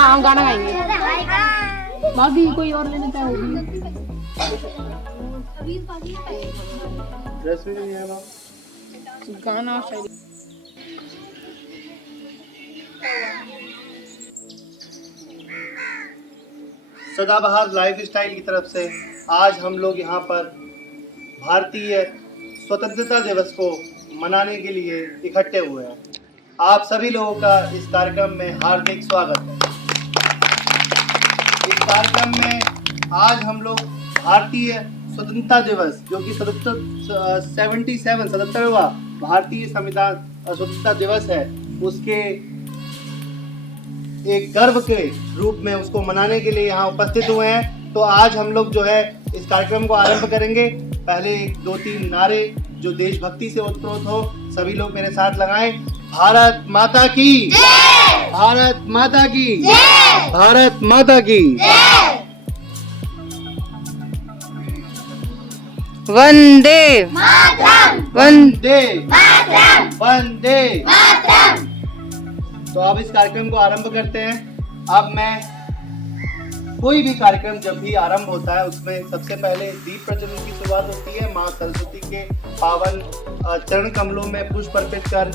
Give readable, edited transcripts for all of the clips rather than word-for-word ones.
हाँ हम गाना गाएंगे। भाभी कोई और लेना चाहोगी? गाना शायरी। सदाबहार लाइफ स्टाइल की तरफ से आज हम लोग यहाँ पर भारतीय स्वतंत्रता दिवस को मनाने के लिए इकट्ठे हुए हैं। आप सभी लोगों का इस कार्यक्रम में हार्दिक स्वागत है। इस कार्यक्रम में आज हम लोग भारतीय स्वतंत्रता दिवस जो कि 77वां भारतीय संविधान स्वतंत्रता दिवस है, उसके एक गर्व के रूप में उसको मनाने के लिए यहाँ उपस्थित हुए हैं। तो आज हम लोग जो है इस कार्यक्रम को आरंभ करेंगे। पहले 2-3 नारे जो देशभक्ति से ओतप्रोत हो, सभी लोग मेरे साथ लगाएं। भारत माता की जय! भारत माता की जय! भारत माता की जय! वंदे मातरम, वंदे मातरम, वंदे मातरम। तो अब इस कार्यक्रम को आरंभ करते हैं। अब मैं कोई भी कार्यक्रम जब भी आरंभ होता है उसमें सबसे पहले दीप प्रज्वलन की शुरुआत होती है। माँ सरस्वती के पावन चरण कमलों में पुष्प अर्पित कर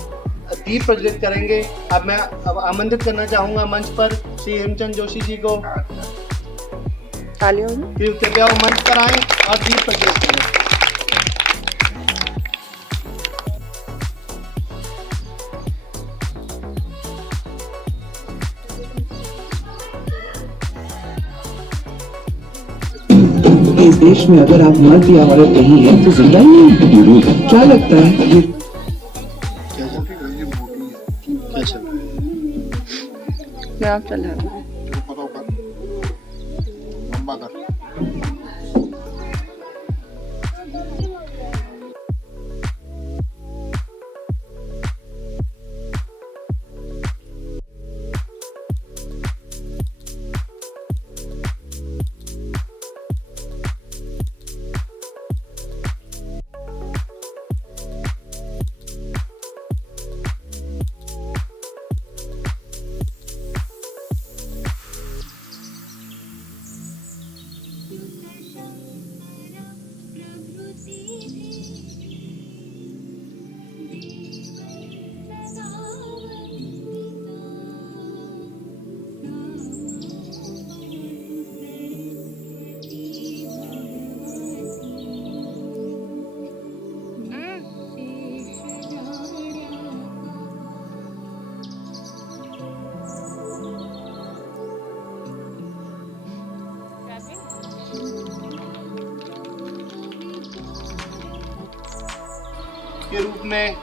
दीप प्रज्वलित करेंगे। अब मैं आमंत्रित करना चाहूंगा मंच पर श्री हेमचंद जोशी जी को। तालियों कृपया वो मंच पर आए और दीप प्रज्वलित करें। इस देश में अगर आप मर्द या औरत नहीं है तो जिंदा ही नहीं है। क्या लगता है ये क्या चल रहा है? क्या चल रहा है? के रूप में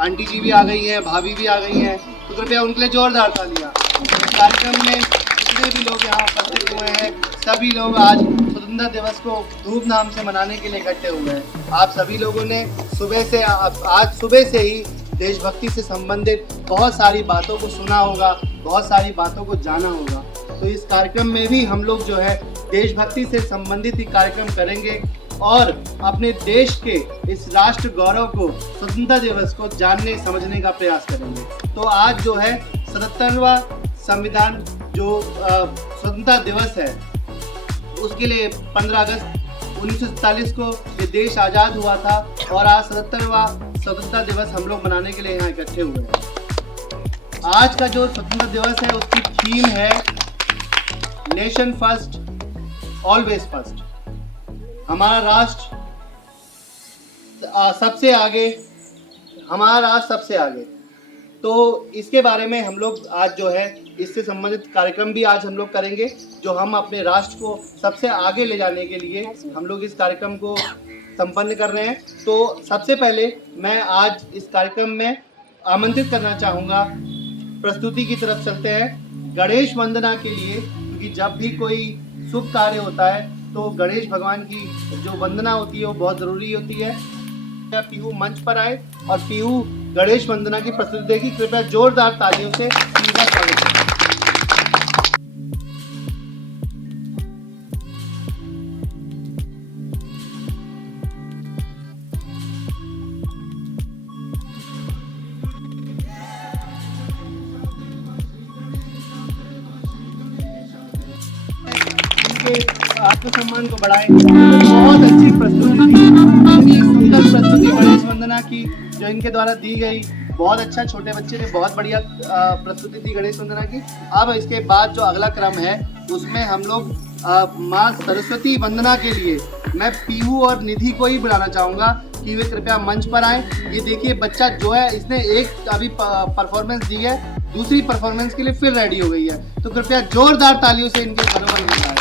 आंटी जी भी आ गई हैं, भाभी भी आ गई हैं, तो कृपया उनके लिए जोरदार तालियां। इस कार्यक्रम में जितने भी लोग यहाँ उपस्थित हुए हैं, सभी लोग आज स्वतंत्रता दिवस को धूमधाम से मनाने के लिए इकट्ठे हुए हैं। आप सभी लोगों ने आज सुबह से ही देशभक्ति से संबंधित बहुत सारी बातों को सुना होगा, बहुत सारी बातों को जाना होगा। तो इस कार्यक्रम में भी हम लोग जो है देशभक्ति से संबंधित ही कार्यक्रम करेंगे और अपने देश के इस राष्ट्र गौरव को, स्वतंत्रता दिवस को जानने समझने का प्रयास करेंगे। तो आज जो है 77वां संविधान जो स्वतंत्रता दिवस है, उसके लिए 15 अगस्त 1947 को ये देश आज़ाद हुआ था और आज 77वां स्वतंत्रता दिवस हम लोग मनाने के लिए यहाँ इकट्ठे हुए हैं। आज का जो स्वतंत्रता दिवस है उसकी थीम है नेशन फर्स्ट ऑलवेज फर्स्ट। हमारा राष्ट्र सबसे आगे, हमारा राष्ट्र सबसे आगे। तो इसके बारे में हम लोग आज जो है इससे संबंधित कार्यक्रम भी आज हम लोग करेंगे, जो हम अपने राष्ट्र को सबसे आगे ले जाने के लिए हम लोग इस कार्यक्रम को संपन्न कर रहे हैं। तो सबसे पहले मैं आज इस कार्यक्रम में आमंत्रित करना चाहूँगा, प्रस्तुति की तरफ चलते हैं गणेश वंदना के लिए, क्योंकि जब भी कोई शुभ कार्य होता है तो गणेश भगवान की जो वंदना होती है वो बहुत ज़रूरी होती है। पीहू मंच पर आए और पीहू गणेश वंदना की प्रस्तुति देगी। कृपया जोरदार तालियों से पीहू का स्वागत करें। के आत्मसम्मान को बढ़ाएं। बहुत अच्छी प्रस्तुति थी, इतनी सुंदर प्रस्तुति गणेश वंदना की जो इनके द्वारा दी गई। बहुत अच्छा, छोटे बच्चे ने बहुत बढ़िया प्रस्तुति दी गणेश वंदना की। अब इसके बाद जो अगला क्रम है उसमें हम लोग माँ सरस्वती वंदना के लिए मैं पीहू और निधि को ही बुलाना चाहूँगा कि वे कृपया मंच पर आएँ। ये देखिए बच्चा जो है इसने एक अभी परफॉर्मेंस दी है, दूसरी परफॉर्मेंस के लिए फिर रेडी हो गई है, तो कृपया जोरदार तालियों से इनके घरों पर बुलाएं।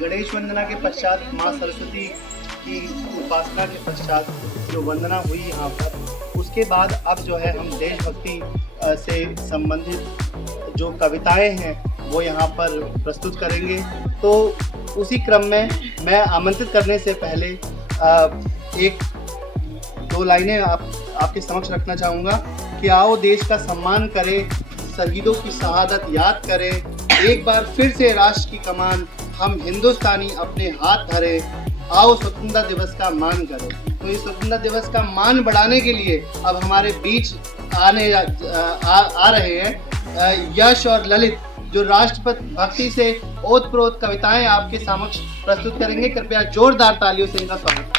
गणेश वंदना के पश्चात माँ सरस्वती की उपासना के पश्चात जो वंदना हुई यहाँ पर, उसके बाद अब जो है हम देशभक्ति से संबंधित जो कविताएं हैं वो यहाँ पर प्रस्तुत करेंगे। तो उसी क्रम में मैं आमंत्रित करने से पहले एक दो लाइनें आपके समक्ष रखना चाहूँगा कि आओ देश का सम्मान करें, शहीदों की शहादत याद करें, एक बार फिर से राष्ट्र की कमान हम हिंदुस्तानी अपने हाथ धरे, आओ स्वतंत्रता दिवस का मान करें। तो इस स्वतंत्रता दिवस का मान बढ़ाने के लिए अब हमारे बीच आ रहे हैं यश और ललित, जो राष्ट्रपति भक्ति से ओतप्रोत कविताएं आपके समक्ष प्रस्तुत करेंगे। कृपया जोरदार तालियों से इनका स्वागत करें।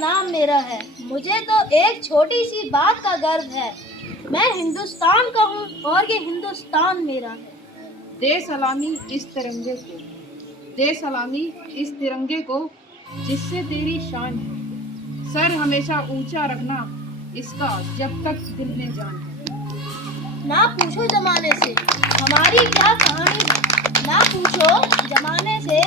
नाम मेरा है, मुझे तो एक छोटी सी बात का गर्व है, मैं हिंदुस्तान का हूँ और ये हिंदुस्तान मेरा है। दे सलामी इस तिरंगे को, दे सलामी इस तिरंगे को जिससे तेरी शान है, सर हमेशा ऊंचा रखना इसका जब तक दिल में जान है। ना पूछो जमाने से हमारी क्या कहानी है, ना पूछो जमाने से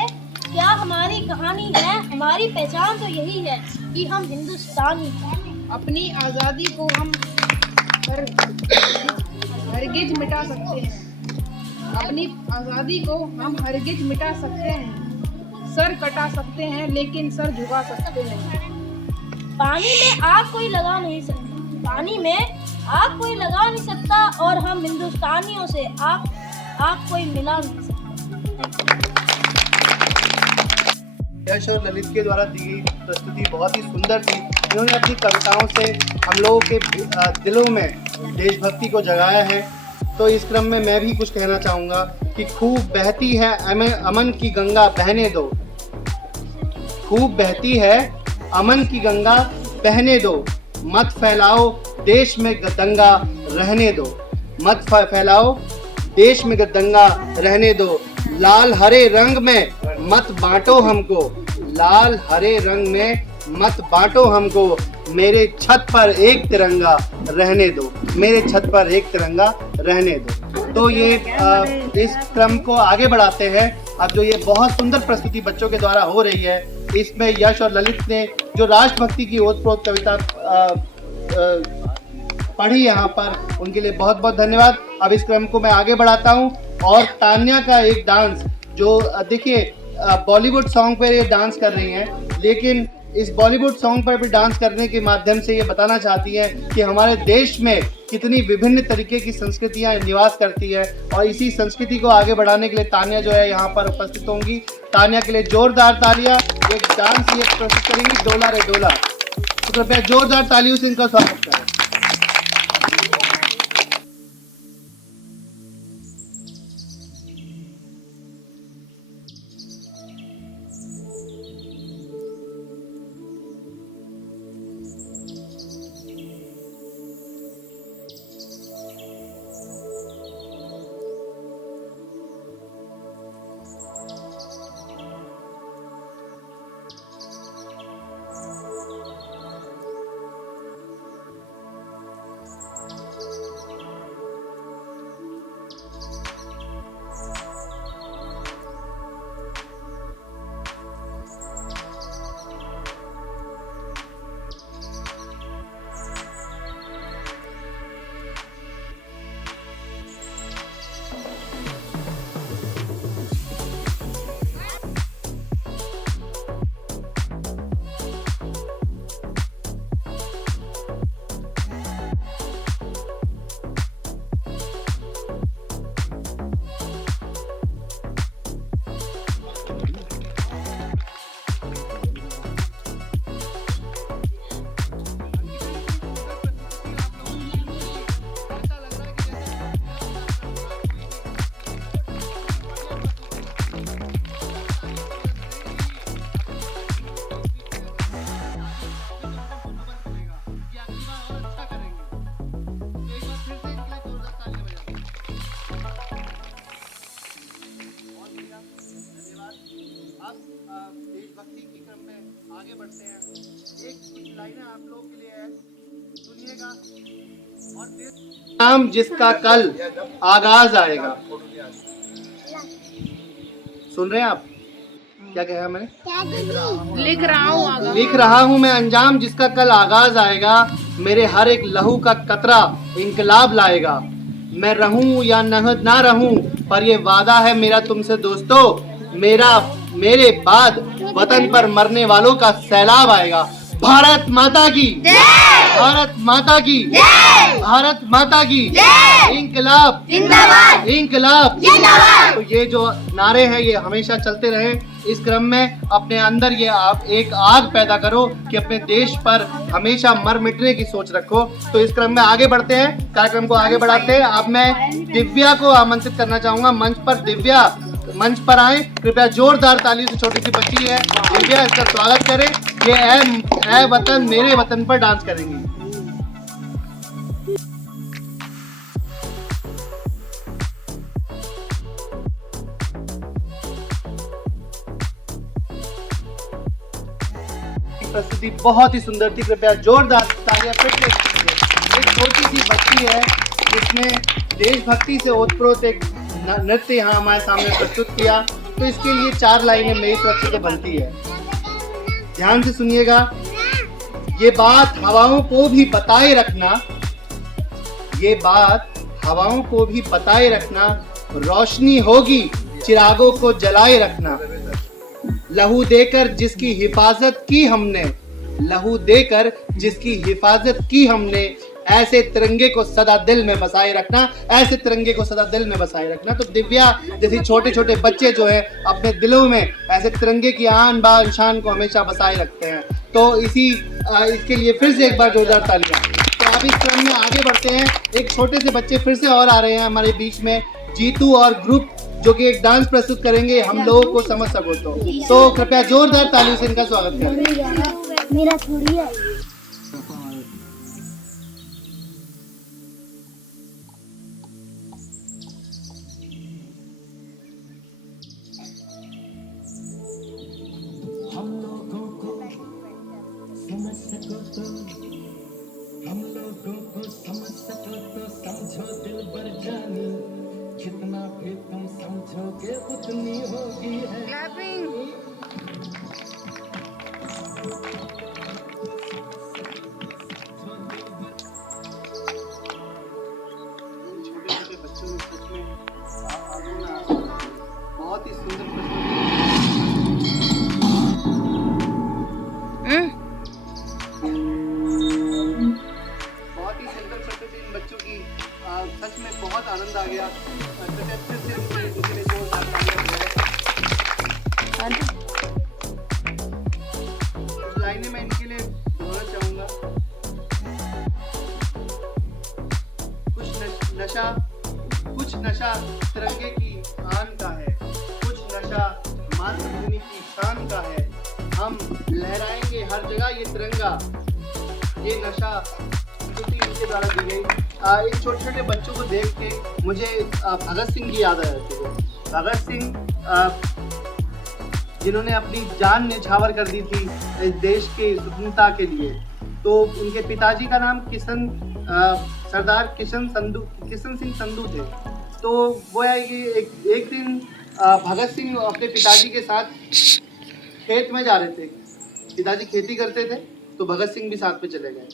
क्या हमारी कहानी है, हमारी पहचान तो यही है कि हम हिंदुस्तानी हैं। अपनी आज़ादी को हम हरगिज मिटा सकते हैं, अपनी आज़ादी को हम हरगिज मिटा सकते हैं, सर कटा सकते हैं लेकिन सर झुका सकते हैं। पानी में आग कोई लगा नहीं सकता, पानी में आग कोई लगा नहीं सकता और हम हिंदुस्तानियों से आग कोई मिला नहीं सकता। यश और ललित के द्वारा दी गई प्रस्तुति बहुत ही सुंदर थी। इन्होंने अपनी कविताओं से हम लोगों के दिलों में देशभक्ति को जगाया है। तो इस क्रम में मैं भी कुछ कहना चाहूँगा कि खूब बहती है अमन की गंगा बहने दो, खूब बहती है अमन की गंगा बहने दो, मत फैलाओ देश में दंगा रहने दो, मत फैलाओ देश में दंगा रहने दो, लाल हरे रंग में मत बांटो हमको, लाल हरे रंग में मत बांटो हमको, मेरे छत पर एक तिरंगा रहने दो, मेरे छत पर एक तिरंगा रहने दो। तो ये इस क्रम को आगे बढ़ाते हैं। अब जो ये बहुत सुंदर प्रस्तुति बच्चों के द्वारा हो रही है, इसमें यश और ललित ने जो राष्ट्रभक्ति की ओतप्रोत कविता पढ़ी यहाँ पर, उनके लिए बहुत बहुत धन्यवाद। अब इस क्रम को मैं आगे बढ़ाता हूँ और तान्या का एक डांस जो देखिए बॉलीवुड सॉन्ग पर ये डांस कर रही हैं, लेकिन इस बॉलीवुड सॉन्ग पर भी डांस करने के माध्यम से ये बताना चाहती हैं कि हमारे देश में कितनी विभिन्न तरीके की संस्कृतियां निवास करती है और इसी संस्कृति को आगे बढ़ाने के लिए तान्या जो है यहाँ पर उपस्थित होंगी। तान्या के लिए जोरदार तालियां। एक डांस ये प्रस्तुत करेंगी, डोला रे डोला। तो कृपया जोरदार तालियों से इनका स्वागत करें। देशभक्ति की क्रम में आगे बढ़ते हैं। एक कुछ लाइनें आप लोगों के लिए है, सुनिएगा। और नाम जिसका कल आगाज आएगा। सुन रहे हैं आप? क्या कहा मैंने? लिख रहा हूँ मैं अंजाम जिसका कल आगाज आएगा। मेरे हर एक लहू का कतरा इंकलाब लाएगा। मैं रहूं या ना रहूं, पर ये वादा है मेरा तुमसे दोस्तों, मेरे बाद वतन पर मरने वालों का सैलाब आएगा। भारत माता की, भारत माता की, भारत माता की, इंकलाब, इंकलाब। तो ये जो नारे हैं ये हमेशा चलते रहे। इस क्रम में अपने अंदर ये आप एक आग पैदा करो कि अपने देश पर हमेशा मर मिटने की सोच रखो। तो इस क्रम में आगे बढ़ते हैं, कार्यक्रम को आगे बढ़ाते हैं। अब मैं दिव्या को आमंत्रित करना चाहूंगा मंच पर। दिव्या मंच पर आए, कृपया जोरदार ताली से। छोटी सी बच्ची है दिव्या, इसका स्वागत करें। ये ऐ वतन मेरे वतन पर डांस करेंगी। प्रस्तुति बहुत ही सुंदर थी, कृपया जोरदार तालियां फिर से कीजिए। एक छोटी सी बच्ची है जिसने देशभक्ति से ओतप्रोत एक नृत्य यहाँ हमारे सामने प्रस्तुत किया। तो इसके लिए 4 लाइनें मेरी तरफ से तो बनती है। ध्यान से सुनिएगा। ये बात हवाओं को भी बताए रखना, ये बात हवाओं को भी बताए रखना, रोशनी होगी चिरागों को जलाए रखना। लहू देकर जिसकी हिफाजत की हमने, लहू देकर जिसकी हिफाजत की हमने, ऐसे तिरंगे को सदा दिल में बसाए रखना, ऐसे तिरंगे को सदा दिल में बसाए रखना। तो दिव्या जैसे छोटे छोटे बच्चे जो हैं अपने दिलों में ऐसे तिरंगे की आन बान शान को हमेशा बसाए रखते हैं। तो इसके लिए फिर से एक बार जोरदार तालियां। तो आप इस क्रम में आगे बढ़ते हैं। एक छोटे से बच्चे फिर से और आ रहे हैं हमारे बीच में, जीतू और ग्रुप, जो कि एक डांस प्रस्तुत करेंगे हम लोगों को समझ सको तो कृपया जोरदार तालियों से इनका स्वागत करें। मेरा थोड़ी है। हम लोगों को समझ सको तो, हम लोगों को समझ सको तो समझो दिल भर जानी, जितना भी तुम समझोगे उतनी होगी है। नशा तिरंगे की आन का है, कुछ नशा मातृभूमि की शान का है। हम लहराएंगे हर जगह ये तिरंगा, ये नशा स्मृति इनके द्वारा दी गई। इन छोटे छोटे बच्चों को देख के मुझे भगत सिंह की याद आ जाती है। भगत सिंह जिन्होंने अपनी जान न्यौछावर कर दी थी इस देश के स्वतंत्रता के लिए। तो उनके पिताजी का नाम सरदार किशन सिंह संधू थे। तो वो है कि एक दिन भगत सिंह अपने पिताजी के साथ खेत में जा रहे थे। पिताजी खेती करते थे तो भगत सिंह भी साथ में चले गए।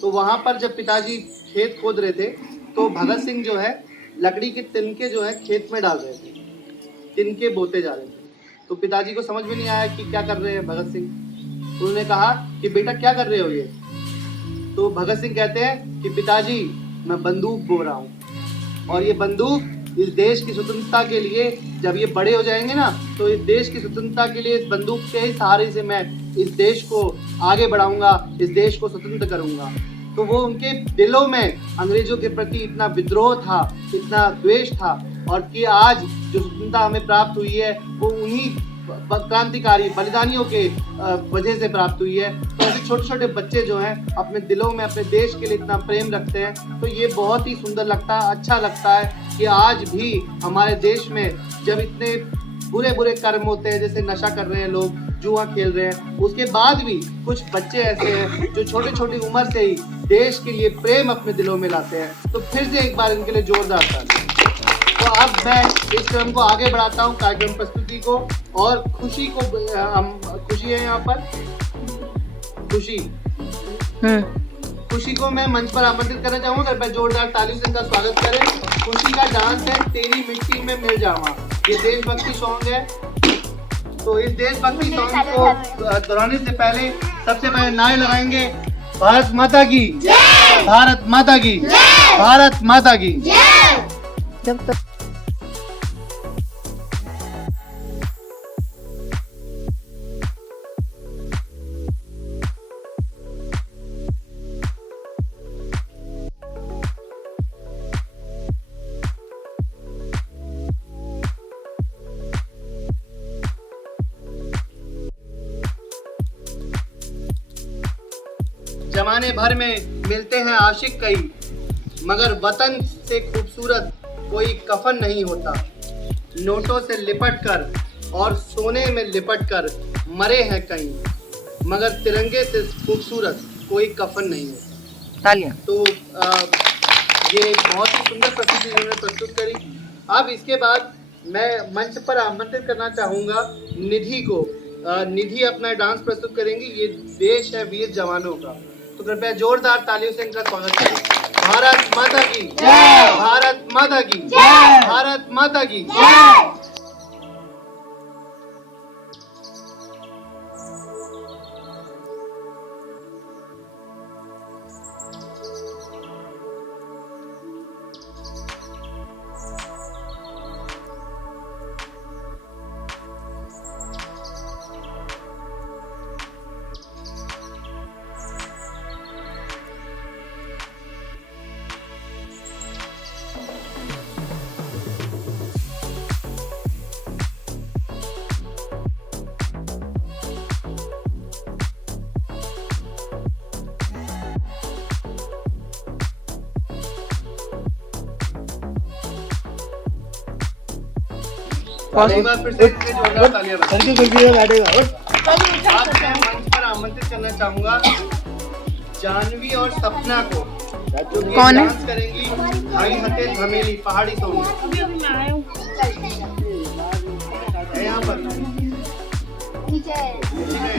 तो वहाँ पर जब पिताजी खेत खोद रहे थे तो भगत सिंह जो है लकड़ी के तिनके जो है खेत में डाल रहे थे, तिनके बोते जा रहे थे। तो पिताजी को समझ में नहीं आया कि क्या कर रहे हैं भगत सिंह। उन्होंने कहा कि बेटा क्या कर रहे हो ये? तो भगत सिंह कहते हैं कि पिताजी मैं बंदूक बो रहा हूँ, और ये बंदूक इस देश की स्वतंत्रता के लिए, जब ये बड़े हो जाएंगे ना तो इस देश की स्वतंत्रता के लिए इस बंदूक के ही सहारे से मैं इस देश को आगे बढ़ाऊंगा, इस देश को स्वतंत्र करूंगा। तो वो उनके दिलों में अंग्रेजों के प्रति इतना विद्रोह था, इतना द्वेष था, और कि आज जो स्वतंत्रता हमें प्राप्त हुई है वो उन्हीं क्रांतिकारी बलिदानियों के वजह से प्राप्त हुई है। तो ऐसे छोटे छोटे बच्चे जो हैं अपने दिलों में अपने देश के लिए इतना प्रेम रखते हैं। तो ये बहुत ही सुंदर लगता है, अच्छा लगता है कि आज भी हमारे देश में जब इतने बुरे बुरे कर्म होते हैं, जैसे नशा कर रहे हैं लोग, जुआ खेल रहे हैं, उसके बाद भी कुछ बच्चे ऐसे हैं जो छोटी छोटी उम्र से ही देश के लिए प्रेम अपने दिलों में लाते हैं। तो फिर से एक बार इनके लिए जोरदार ताली। तो अब मैं इस क्रम को आगे बढ़ाता हूँ, कार्यक्रम प्रस्तुति को, और खुशी है यहाँ पर खुशी को मैं मंच पर आमंत्रित करना चाहूँगा। कृपया जोरदार तालियों से इनका स्वागत करें। खुशी का डांस है तेरी मिट्टी में मिल जावा, ये देशभक्ति सॉन्ग है। तो इस देशभक्ति सॉन्ग को दोहराने से पहले सबसे पहले नारे लगाएंगे, भारत माता की जय, भारत माता की जय, भारत माता की जय। जब तक जमाने भर में मिलते हैं आशिक कई, मगर वतन से खूबसूरत कोई कफन नहीं होता। नोटों से लिपट कर और सोने में लिपट कर मरे हैं कई, मगर तिरंगे से खूबसूरत कोई कफन नहीं होता। तालियां। तो ये बहुत ही सुंदर प्रस्तुति उन्होंने प्रस्तुत करी। अब इसके बाद मैं मंच पर आमंत्रित करना चाहूँगा निधि को। निधि अपना डांस प्रस्तुत करेंगी। ये देश है वीर जवानों का। तो कृपया जोरदार तालियों से इनका स्वागत करें। भारत माता की जय, भारत माता की जय, भारत माता की जय। एक बार फिर से जोरदार तालियां बजाएं। आज मैं मंच पर आमंत्रित करना चाहूंगा जानवी और सपना को, जो कि डांस करेंगी भाई हटे धमेली पहाड़ी सॉन्ग। यहाँ पर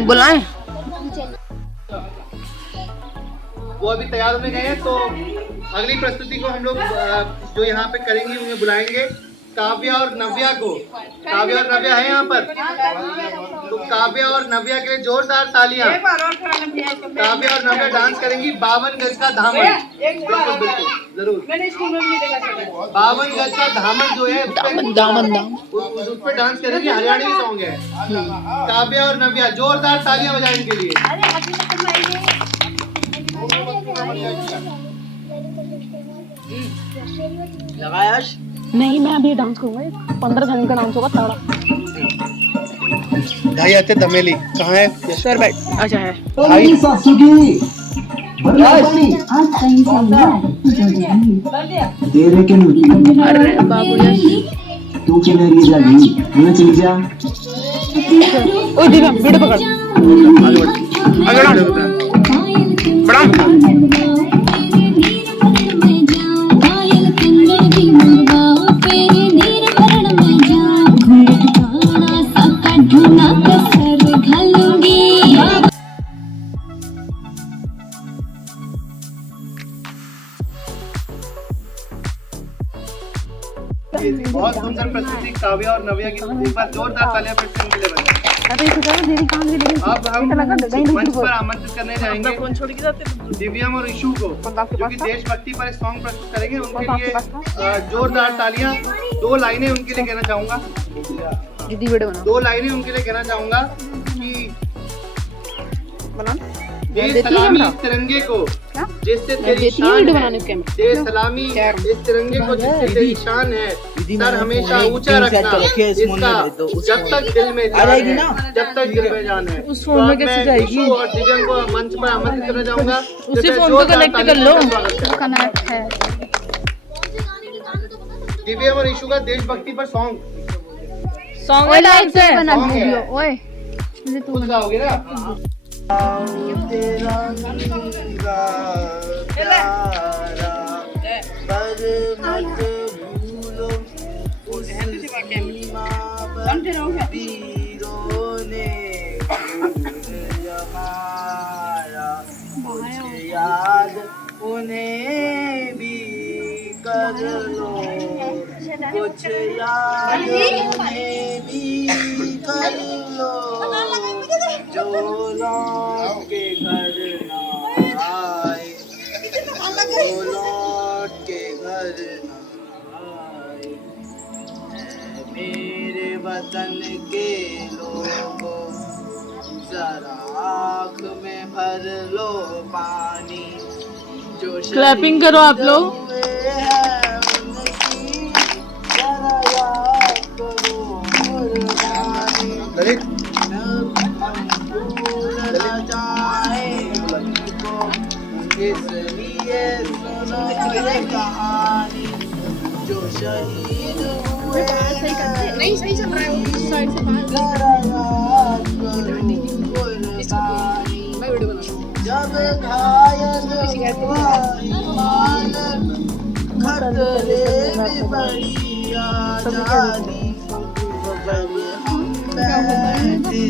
बुलाएं। वो अभी तैयार होने गए हैं। तो अगली प्रस्तुति को हम लोग जो यहाँ पे करेंगे उन्हें बुलाएंगे काव्या और नव्या को। काव्या और नव्या है यहाँ पर, तो काव्या और नव्या के लिए जोरदार तालियां। काव्या और नव्या डांस करेंगी 52 गज का धामन। बिल्कुल बिल्कुल जरूर। 52 गज का धामन जो है उस पर डांस करेंगे। हरियाणवी सॉन्ग है। काव्या और नव्या जोरदार तालियां बजाएं इनके लिए। लगाया नहीं, मैं अभी डांस करूंगा। 15 सेकंड का डांस होगा तगड़ा। ढाई आते धमेली कहाँ है सर बैठ। अच्छा है। भाई तेरे के अरे बाबू तू के मेरी लगी मैं चली जा ओ दिव्या वीडियो पकड़। आगे बढ़ा बढ़ा। बहुत सुंदर प्रस्तुति काव्या और नव्या की। एक बार जोरदार तालियां फिर से उनके लिए बजाएं। अब हम मंच पर आमंत्रित करने जाएंगे दिव्यम और ईशु को, जो कि देशभक्ति पर एक सॉन्ग प्रस्तुत करेंगे। उनके लिए जोरदार तालियां। 2 लाइनें उनके लिए कहना चाहूंगा। 2 लाइनें उनके लिए कहना चाहूंगा कि दे सलामी इस तिरंगे को जिससे तेरी शान है, दे सलामी इस तिरंगे को जिससे तेरी शान है, सर हमेशा ऊंचा रखना इसका जब तक दिल में जान है, जब तक दिल में जान है। उस फोन में कैसे जाएगी? ईशु और दिव्यम को मंच पर आमंत्रित करना चाहूंगा। उसी फोन को कनेक्ट कर लो। कनेक्ट है। दिव्यम और ईशु का देशभक्ति पर सॉन्ग डांस है। बना वीडियो। ओए खुद गाओगे ना। तेरा नीला प्यारा पर मत भूलो उस सीमा पर वीरों ने हमारा कुछ याद उन्हें भी कर लो, कुछ याद उन्हें भी कर लो, जो लौट के घर ना आए, जो लौट के घर ना आए। मेरे वतन के लोगों जरा आँख में भर लो पानी, जो क्लैपिंग करो आप लोग। इसलिए सुनो ये कहानी, जो शहीद हुए नहीं सही चल रहा है वो साइड से बाहर। मैं वीडियो बना जब घायल हुआ ईमान, खतरे में बड़ी आजादी, जब हम बैठे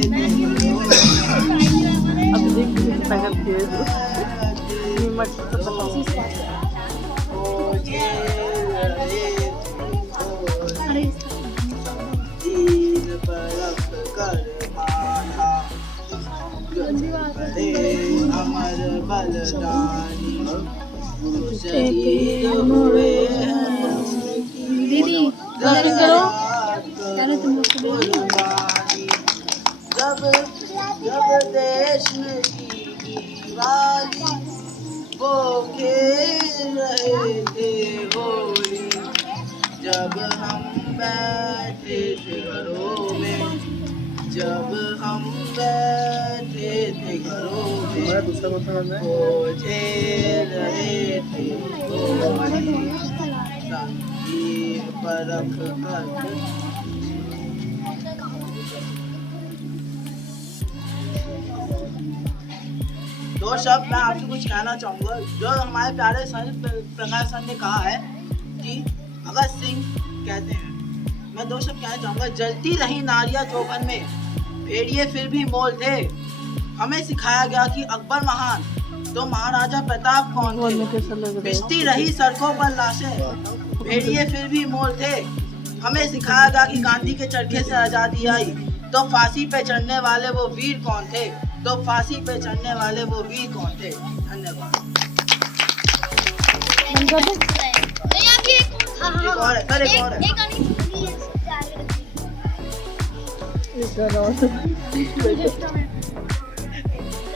अमर बलिदानी शहीद हुए दीदी करो। जब देश में की दिवाली वो खेल रहे थे होली, जब हम बैठे थे घरों में, जब हम बैठे थे घरों में, वो खेल रहे थे होली, संगीत पर रख कर। दो शब्द मैं आपसे कुछ कहना चाहूँगा। जो हमारे प्यारे सर प्रकाश सर ने कहा है कि भगत सिंह कहते हैं, मैं दो शब्द कहना चाहूँगा। जलती रही नारियाँ चौबन में, भेड़िए फिर भी मोल थे। हमें सिखाया गया कि अकबर महान तो महाराजा प्रताप कौन थे। पिसती रही सड़कों पर लाशें, भेड़िए फिर भी मोल थे। हमें सिखाया गया कि गांधी के चरखे से आज़ादी आई, तो फांसी पे चढ़ने वाले वो वीर कौन थे, तो फांसी पे चढ़ने वाले वो वीर कौन थे। धन्यवाद। एक और है, सर एक और है।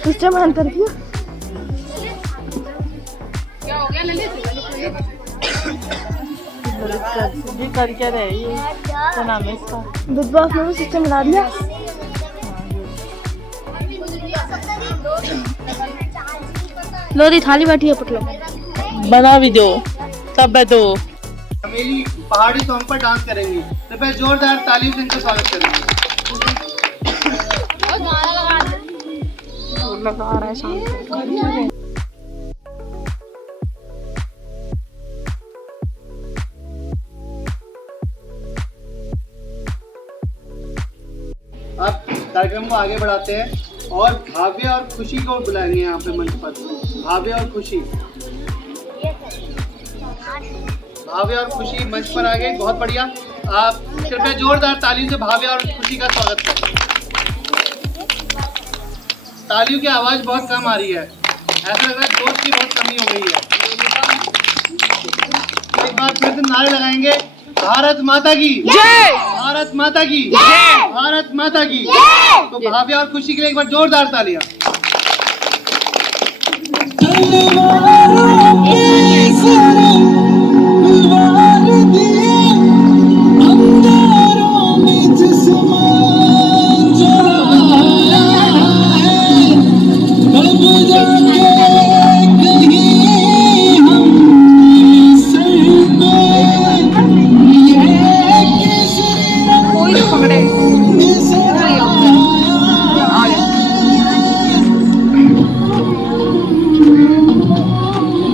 सिस्टम अंतर किया क्या हो गया ललित? जी करके रही है, क्या नाम है इसका? बिग बॉस में सिस्टम बना दिया। लो दी थाली बैठी है पटलो। बना भी दो तब है तो। चमेली पहाड़ी सॉन्ग पर डांस करेंगी, कृपया जोरदार तालियों से इनका स्वागत करेंगे। लगा रहा है शाम को। अब कार्यक्रम को आगे बढ़ाते हैं और भाव्य और खुशी को बुलाएंगे यहाँ पे मंच पर। भाव्य और खुशी, भाव्य और खुशी मंच पर आ गए, बहुत बढ़िया। आप कृपया जोरदार तालियों से भाव्य और खुशी का स्वागत करें। तालियों की आवाज बहुत कम आ रही है, ऐसा लग रहा है जोश की बहुत कमी हो गई है। एक बार फिर से नारे लगाएंगे, भारत माता की जय, भारत माता की जय, भारत माता की जय। तो भाव्य और खुशी के लिए एक बार जोरदार तालियां।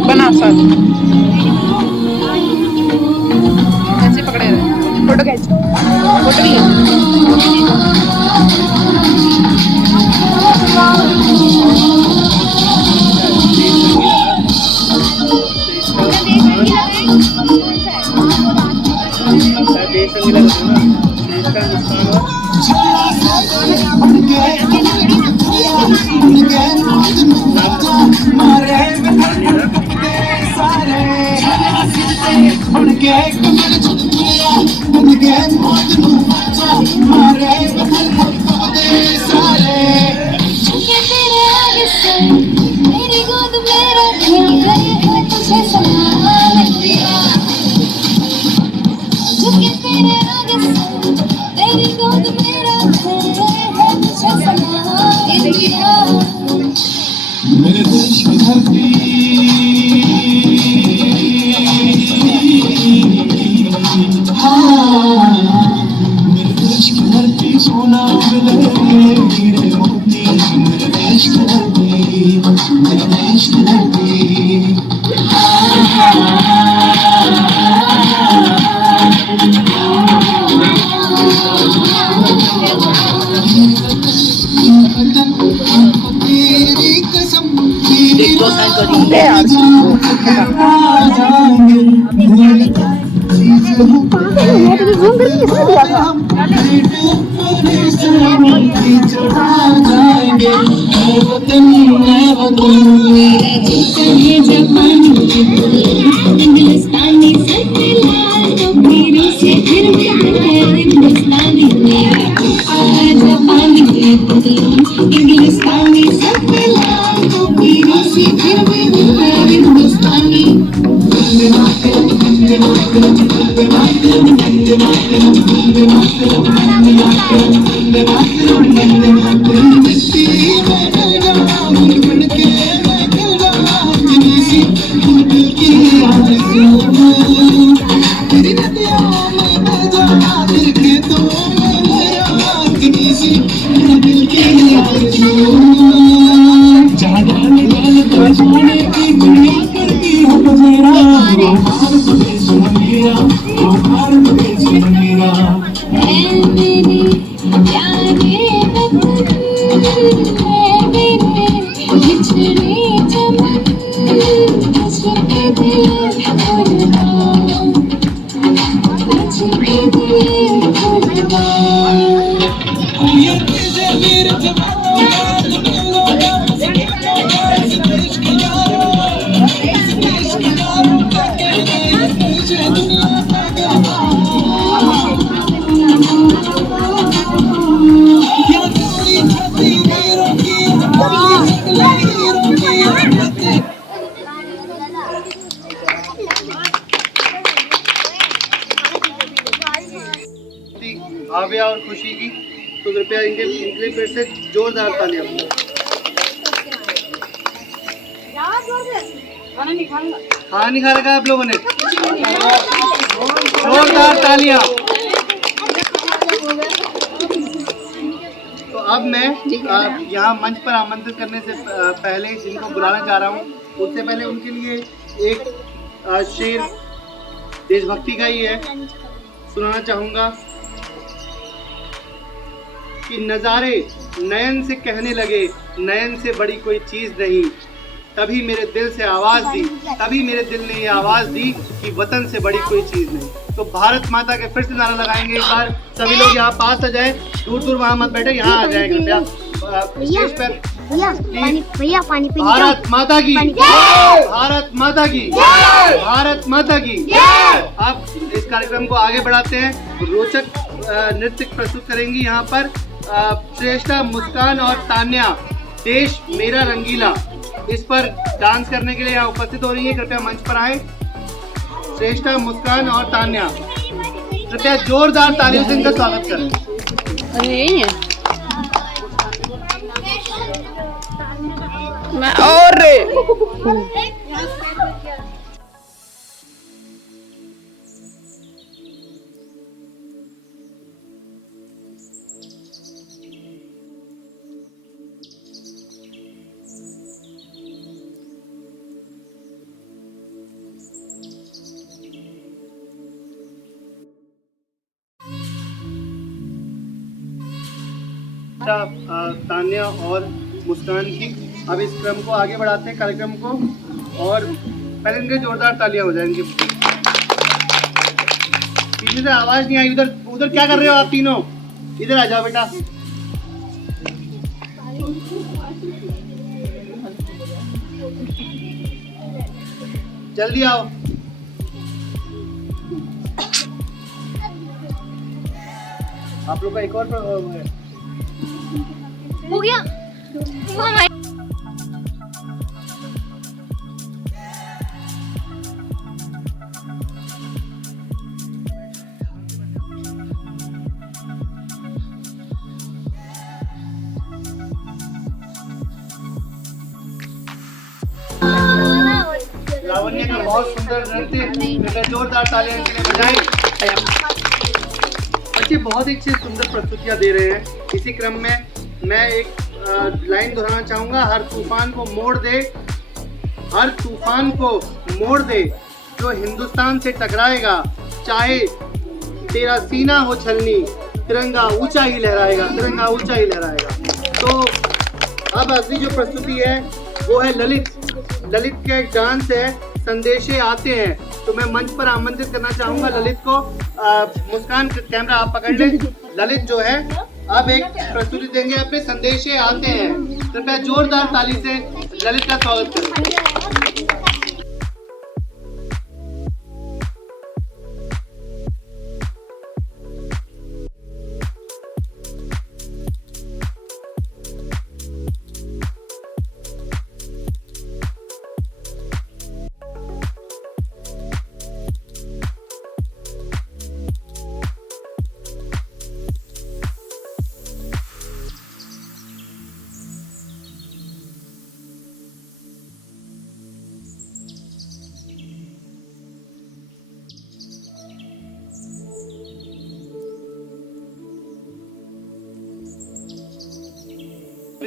बना सर ऐसे पकड़े रहे, फोटो खींच, फोटो नहीं देश संगीता देश का मेरी गोद में रखे तुझे झुके तेरे आगे से, तेरी गोद में रखे तुझे मेरे देश की धरती मेरे देश की धरती सोना मिले हीरे मोती, मेरे देश की धरती, मेरे देश की धरती। तेरी कसम हिंदुस्तानी से फिर हिंदुस्तानी इंग्लिस्तानी से फिर हिंदुस्तानी। भाव्या और खुशी की, तो कृपया इनके लिए फिर से जोरदार तालियां। खाना नहीं खा रखा आप लोगों ने? जोरदार तालियां। तो अब मैं यहाँ मंच पर आमंत्रित करने से पहले जिनको बुलाना चाह रहा हूँ, उससे पहले उनके लिए एक शेर देशभक्ति का ही है, सुनाना चाहूँगा कि नज़ारे नयन से कहने लगे, नयन से बड़ी कोई चीज़ नहीं, तभी मेरे दिल से आवाज़ दी, तभी मेरे दिल ने ये आवाज़ दी कि वतन से बड़ी कोई चीज़ नहीं। तो भारत माता के फिर से नारा लगाएंगे एक बार। सभी लोग यहाँ पास आ जाए, दूर दूर वहाँ मत बैठे, यहाँ आ जाए कृपया स्टेज पर। भारत माता की, भारत माता की, भारत माता की। आप इस कार्यक्रम को आगे बढ़ाते हैं। रोचक नृत्य प्रस्तुत करेंगी यहाँ पर श्रेष्ठा मुस्कान और तान्या, देश मेरा रंगीला। इस पर डांस करने के लिए यहाँ उपस्थित हो रही है, कृपया मंच पर आए। श्रेष्ठा मुस्कान और तान्या, कृपया जोरदार तालियों से इनका स्वागत करें। अरे यही है मैं और तान्या और मुस्कान की। अब इस क्रम को आगे बढ़ाते हैं कार्यक्रम को, और पहले इनके जोरदार तालियां हो जाएंगी। पीछे से आवाज नहीं आई। उधर उधर क्या कर रहे हो आप तीनों? इधर आ जाओ बेटा। जल्दी आओ। आप लोग का एक और है। हो गया। लावण्य का बहुत सुंदर नृत्य, जोरदार तालियां इनके लिए बजाएं। बच्चे बहुत ही अच्छी सुंदर प्रस्तुतियां दे रहे हैं। इसी क्रम में मैं एक लाइन दोहराना चाहूंगा। हर तूफान को मोड़ दे, हर तूफान को मोड़ दे, जो हिंदुस्तान से टकराएगा, चाहे तेरा सीना हो छलनी, तिरंगा ऊंचा ही लहराएगा, तिरंगा ऊंचा ही लहराएगा। तो अब अगली जो प्रस्तुति है वो है ललित। ललित का एक डांस है, संदेशे आते हैं। तो मैं मंच पर आमंत्रित करना चाहूंगा ललित को। मुस्कान कैमरा आप पकड़ ले। ललित जो है अब एक प्रस्तुति देंगे अपने संदेशे आते हैं। कृपया जोरदार ताली से ललित का स्वागत करें।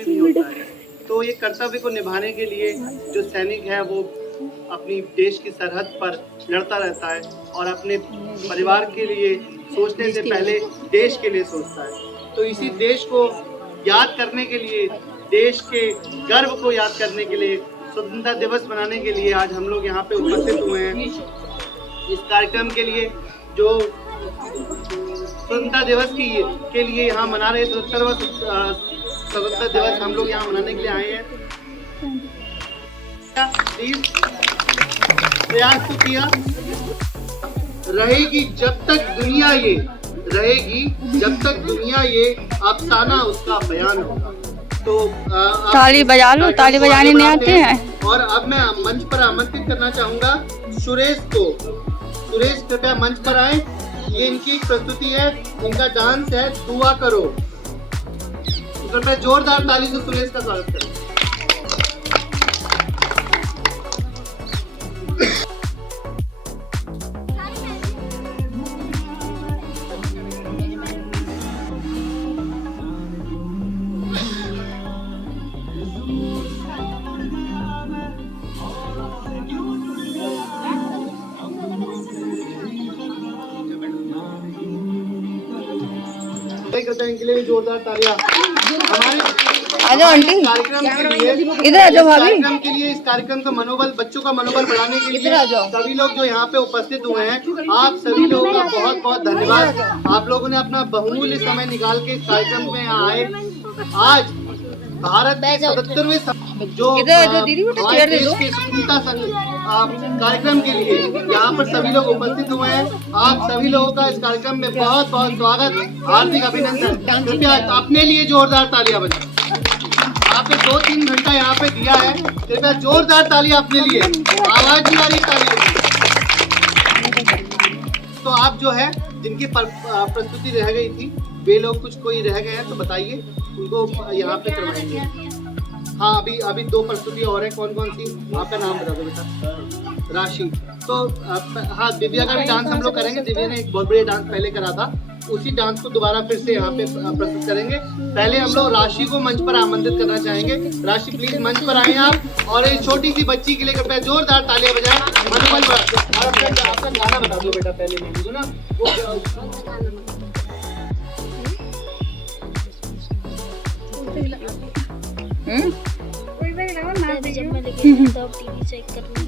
भी होता है। तो ये कर्तव्य को निभाने के लिए जो सैनिक है वो अपनी देश की सरहद पर लड़ता रहता है और अपने परिवार के लिए सोचने से पहले देश के लिए सोचता है। तो इसी देश को याद करने के लिए, देश के गर्व को याद करने के लिए, स्वतंत्रता दिवस मनाने के लिए आज हम लोग यहाँ पे उपस्थित हुए हैं। इस कार्यक्रम के लिए जो स्वतंत्रता दिवस के लिए यहाँ मना रहे, स्वतंत्रता दिवस हम लोग यहाँ मनाने के लिए आए हैं। प्रयास तो किया, रहेगी जब तक दुनिया ये, रहेगी जब तक दुनिया ये, अफसाना उसका बयान होगा। तो ताली बजा लो, ताली बजाने नहीं आते हैं। और अब मैं मंच पर आमंत्रित करना चाहूंगा सुरेश को। सुरेश कृपया मंच पर आए। ये इनकी एक प्रस्तुति है, इनका डांस है दुआ करो। तो कृपया जोरदार ताली से सुरेश का स्वागत करें। इनके लिए भी जोरदार तालियां। हमारे आ जाओ आंटी, कार्यक्रम के लिए, इधर आ जाओ भाभी। कार्यक्रम के लिए, इस कार्यक्रम का मनोबल, बच्चों का मनोबल बढ़ाने के लिए सभी लोग जो यहाँ पे उपस्थित हुए हैं, आप सभी लोगों का बहुत बहुत धन्यवाद। आप लोगों ने अपना बहुमूल्य समय निकाल के इस कार्यक्रम में यहाँ आए। आज भारत के 77वें जो हमारे देश के स्वतंत्रता कार्यक्रम के लिए यहाँ पर सभी लोग उपस्थित हुए हैं। आप सभी लोगों का इस कार्यक्रम में बहुत बहुत स्वागत, हार्दिक अभिनंदन। कृपया अपने लिए जोरदार तालियां बजाएं। आपने 2-3 घंटा यहाँ पे दिया है, कृपया जोरदार तालियां अपने लिए। आवाज नहीं आ रही तालियों की। तो आप जो है जिनकी प्रस्तुति रह गई थी, वे लोग कुछ कोई रह गए हैं तो बताइए, उनको यहाँ पे करवाएंगे। हाँ, अभी 2 प्रस्तुति और है। कौन कौन सी? आपका नाम बता दो बेटा। राशि। तो हाँ, दिव्या का भी डांस हम लोग करेंगे। दिव्या ने एक बहुत बढ़िया डांस पहले करा था, उसी डांस को दोबारा फिर से यहाँ पे प्रस्तुत करेंगे। पहले हम लोग राशि को मंच पर आमंत्रित करना चाहेंगे। राशि प्लीज मंच पर आए आप, और एक छोटी सी बच्ची के लिए कृपया जोरदार तालियां बजाएं, मनोबल बढ़ाएं। और आपका गाना बता दो बेटा, पहले नहीं दो ना। जब मैं लेके तब टीवी चेक करने के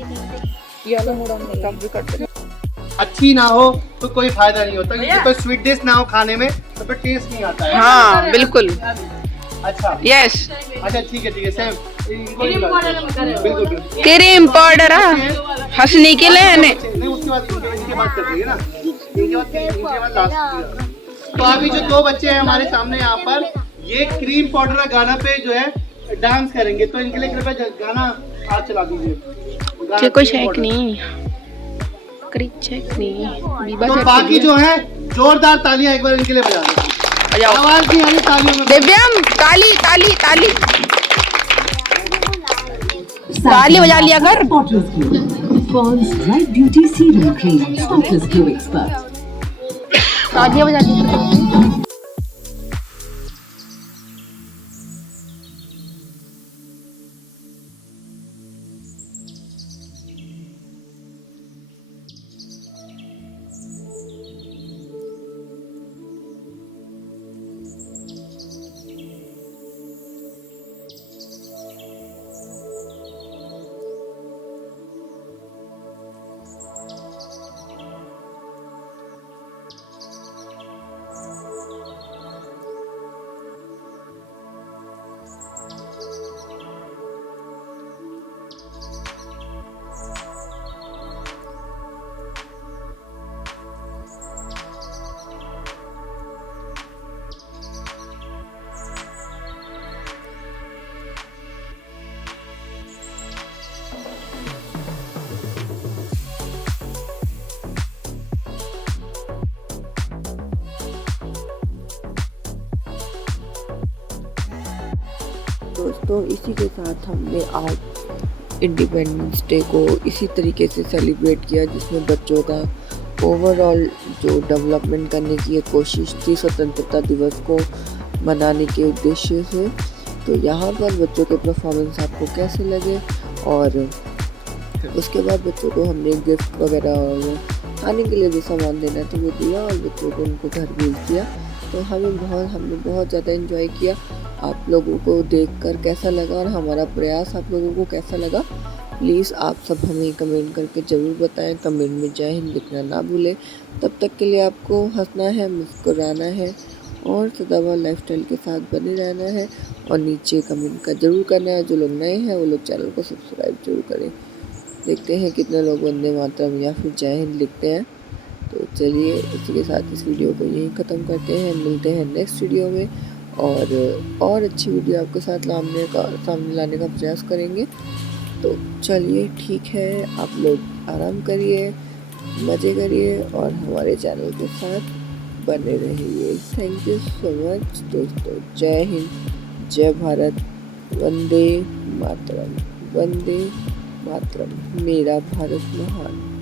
लिए अच्छी ना हो तो कोई फायदा नहीं होता, क्योंकि कोई स्वीट डिश ना हो खाने में तो फिर टेस्ट नहीं आता है। हाँ बिल्कुल। अच्छा यस, अच्छा ठीक है सेम। बिल्कुल क्रीम पाउडर हंसने के लिए नहीं, उसके बाद इनके बात कर रही है ना, इनके बाद लास्ट। तो अभी जो 2 बच्चे हैं हमारे सामने यहाँ पर, ये क्रीम पाउडर का गाना पे जो है डांस करेंगे। तो इनके लिए कृपया गाना आप चला दीजिए। कोई शेक नहीं, तो बाकी जो है जोरदार तालियां एक बार इनके लिए बजा दो। आवाज नहीं आ रही तालियों में। दिव्यम ताली ताली ताली ताली बजा लिया कर। Pond's Bright Beauty Serum Cream, Spotless Glow Expert. तालियां बजा ली। दोस्तों, इसी के साथ हमने आज इंडिपेंडेंस डे को इसी तरीके से सेलिब्रेट किया, जिसमें बच्चों का ओवरऑल जो डेवलपमेंट करने की एक कोशिश थी स्वतंत्रता दिवस को मनाने के उद्देश्य से। तो यहाँ पर बच्चों के परफॉर्मेंस आपको कैसे लगे, और उसके बाद बच्चों को हमने गिफ्ट वगैरह और खाने के लिए जो सामान देना था वो दिया, और बच्चों को उनको घर भेज दिया। तो हमने बहुत ज़्यादा एंजॉय किया। आप लोगों को देखकर कैसा लगा और हमारा प्रयास आप लोगों को कैसा लगा, प्लीज़ आप सब हमें कमेंट करके ज़रूर बताएं। कमेंट में जय हिंद लिखना ना भूलें। तब तक के लिए आपको हंसना है, मुस्कुराना है और सदाबहार लाइफस्टाइल के साथ बने रहना है, और नीचे कमेंट का ज़रूर करना है। जो लोग नए हैं वो लोग चैनल को सब्सक्राइब जरूर करें। देखते हैं कितने लोग वंदे मातरम या फिर जय हिंद लिखते हैं। तो चलिए इसी के साथ इस वीडियो को यहीं ख़त्म करते हैं। मिलते हैं नेक्स्ट वीडियो में, और अच्छी वीडियो आपके साथ सामने लाने का प्रयास करेंगे। तो चलिए ठीक है, आप लोग आराम करिए, मज़े करिए और हमारे चैनल के साथ बने रहिए। थैंक यू सो मच दोस्तों। जय हिंद, जय भारत, वंदे मातरम, वंदे मातरम, मेरा भारत महान।